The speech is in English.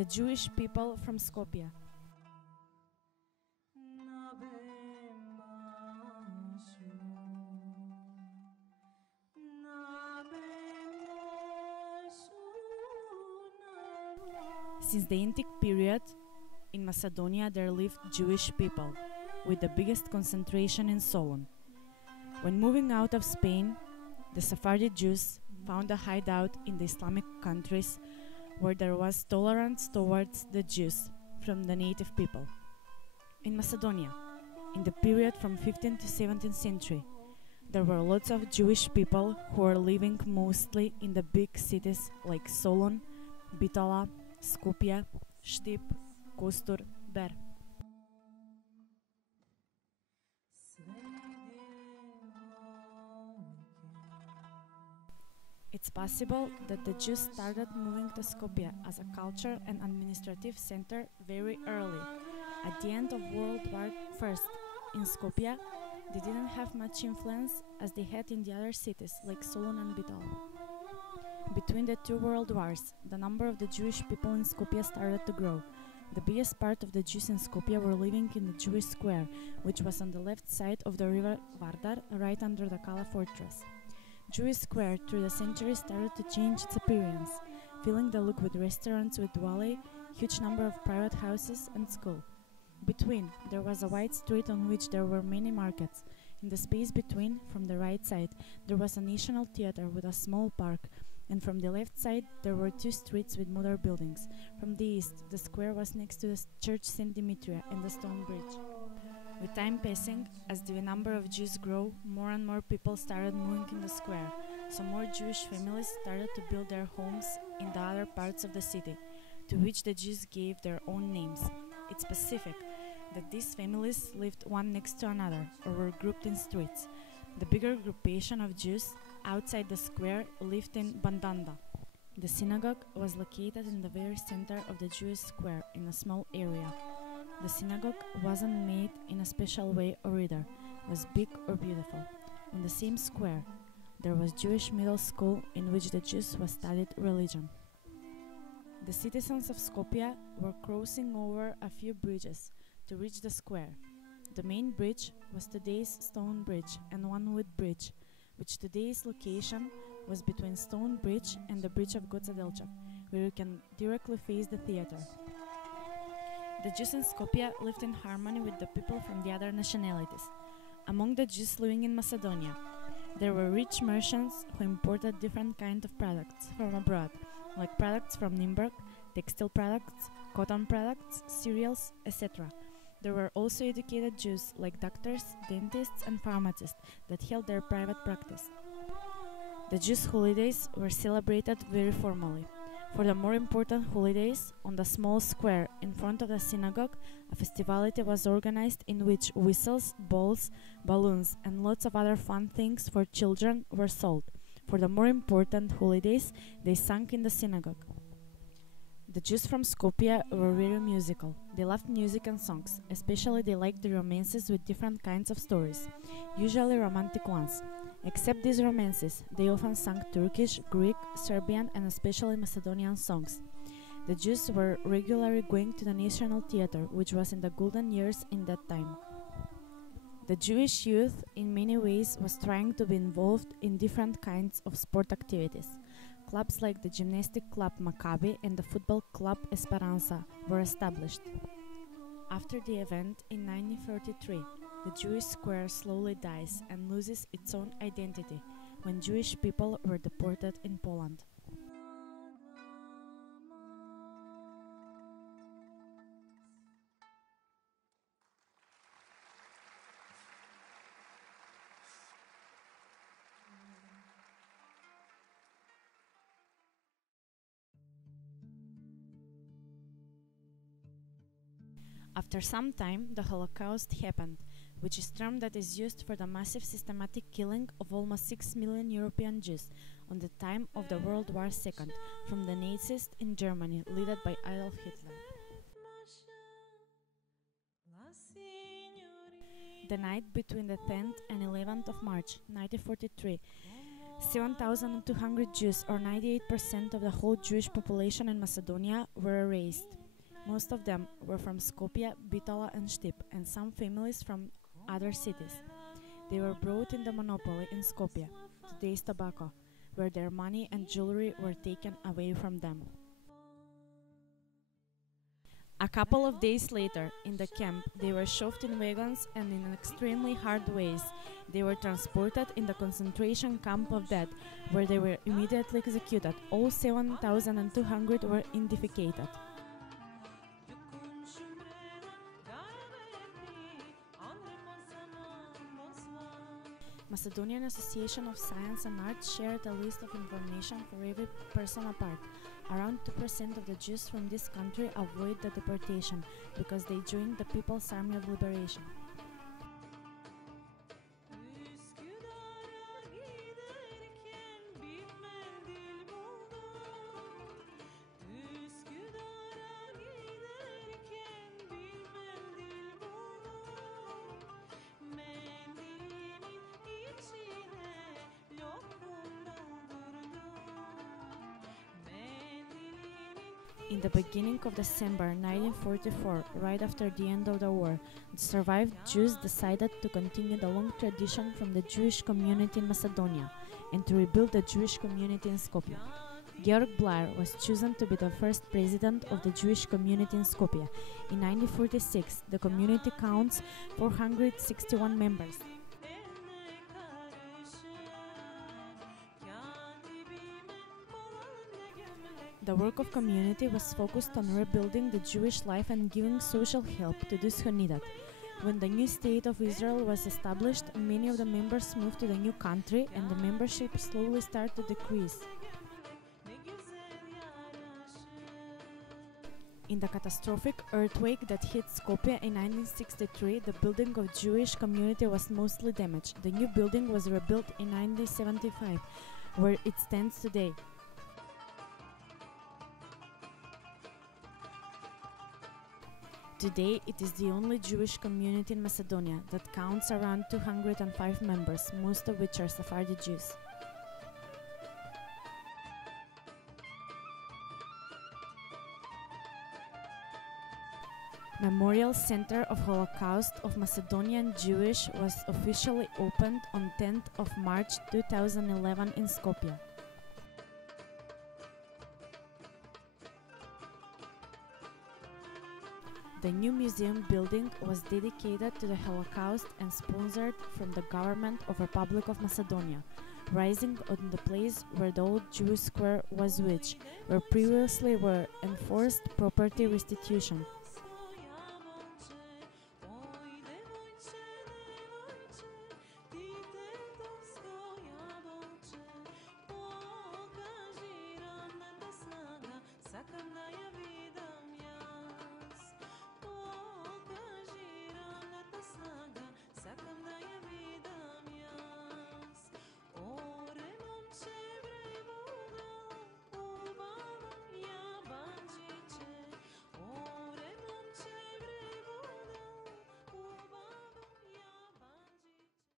the Jewish people from Skopje. Since the antique period, in Macedonia there lived Jewish people, with the biggest concentration in Solun. When moving out of Spain, the Sephardi Jews found a hideout in the Islamic countries where there was tolerance towards the Jews from the native people. In Macedonia, in the period from 15th to 17th century, there were lots of Jewish people who were living mostly in the big cities like Solun, Bitola, Skopje, Štip, Kostur, Ber. It's possible that the Jews started moving to Skopje as a culture and administrative center very early. At the end of World War I, in Skopje, they didn't have much influence as they had in the other cities like Solun and Bitola. Between the two world wars, the number of the Jewish people in Skopje started to grow. The biggest part of the Jews in Skopje were living in the Jewish square, which was on the left side of the river Vardar, right under the Kala fortress. Jewish square through the centuries started to change its appearance, filling the look with restaurants with dwelling, huge number of private houses and school. Between, there was a wide street on which there were many markets. In the space between, from the right side, there was a national theater with a small park, and from the left side there were two streets with modern buildings. From the east, the square was next to the church St. Dimitria and the stone bridge. With time passing, as the number of Jews grew, more and more people started moving in the square, so more Jewish families started to build their homes in the other parts of the city, to which the Jews gave their own names. It's specific that these families lived one next to another or were grouped in streets. The bigger groupation of Jews outside the square lived in Bandanda. The synagogue was located in the very center of the Jewish square in a small area. The synagogue wasn't made in a special way or either, was big or beautiful. In the same square, there was Jewish middle school in which the Jews was studied religion. The citizens of Skopje were crossing over a few bridges to reach the square. The main bridge was today's stone bridge and one wood bridge, which today's location was between Stone Bridge and the bridge of Goca Delchak, where you can directly face the theater. The Jews in Skopje lived in harmony with the people from the other nationalities. Among the Jews living in Macedonia, there were rich merchants who imported different kinds of products from abroad, like products from Nymburk, textile products, cotton products, cereals, etc. There were also educated Jews like doctors, dentists and pharmacists that held their private practice. The Jews' holidays were celebrated very formally. For the more important holidays, on the small square in front of the synagogue, a festivality was organized in which whistles, balls, balloons and lots of other fun things for children were sold. For the more important holidays, they sang in the synagogue. The Jews from Skopje were very musical. They loved music and songs, especially they liked the romances with different kinds of stories, usually romantic ones. Except these romances, they often sang Turkish, Greek, Serbian and especially Macedonian songs. The Jews were regularly going to the National Theater, which was in the golden years in that time. The Jewish youth in many ways was trying to be involved in different kinds of sport activities. Clubs like the gymnastic club Maccabi and the football club Esperanza were established. After the event in 1943, the Jewish square slowly dies and loses its own identity when Jewish people were deported in Poland. After some time, the Holocaust happened, which is a term that is used for the massive systematic killing of almost 6 million European Jews on the time of the World War II from the Nazis in Germany, led by Adolf Hitler. The night between the 10th and 11th of March 1943, 7,200 Jews, or 98% of the whole Jewish population in Macedonia, were erased. Most of them were from Skopje, Bitola and Štip, and some families from other cities. They were brought in the monopoly in Skopje, today's tobacco, where their money and jewelry were taken away from them. A couple of days later, in the camp, they were shoved in wagons and in extremely hard ways. They were transported in the concentration camp of death, where they were immediately executed. All 7,200 were identified. Macedonian Association of Science and Arts shared a list of information for every person apart. Around 2% of the Jews from this country avoid the deportation because they joined the People's Army of Liberation. In the beginning of December 1944, right after the end of the war, the survived Jews decided to continue the long tradition from the Jewish community in Macedonia and to rebuild the Jewish community in Skopje. Georg Blair was chosen to be the first president of the Jewish community in Skopje. In 1946, the community counts 461 members. The work of community was focused on rebuilding the Jewish life and giving social help to those who need it. When the new state of Israel was established, many of the members moved to the new country and the membership slowly started to decrease. In the catastrophic earthquake that hit Skopje in 1963, the building of Jewish community was mostly damaged. The new building was rebuilt in 1975, where it stands today. Today, it is the only Jewish community in Macedonia that counts around 205 members, most of which are Sephardi Jews. Memorial Center of Holocaust of Macedonian Jewish was officially opened on 10th of March 2011 in Skopje. The new museum building was dedicated to the Holocaust and sponsored from the government of Republic of Macedonia, rising on the place where the old Jewish square was, which where previously were enforced property restitution.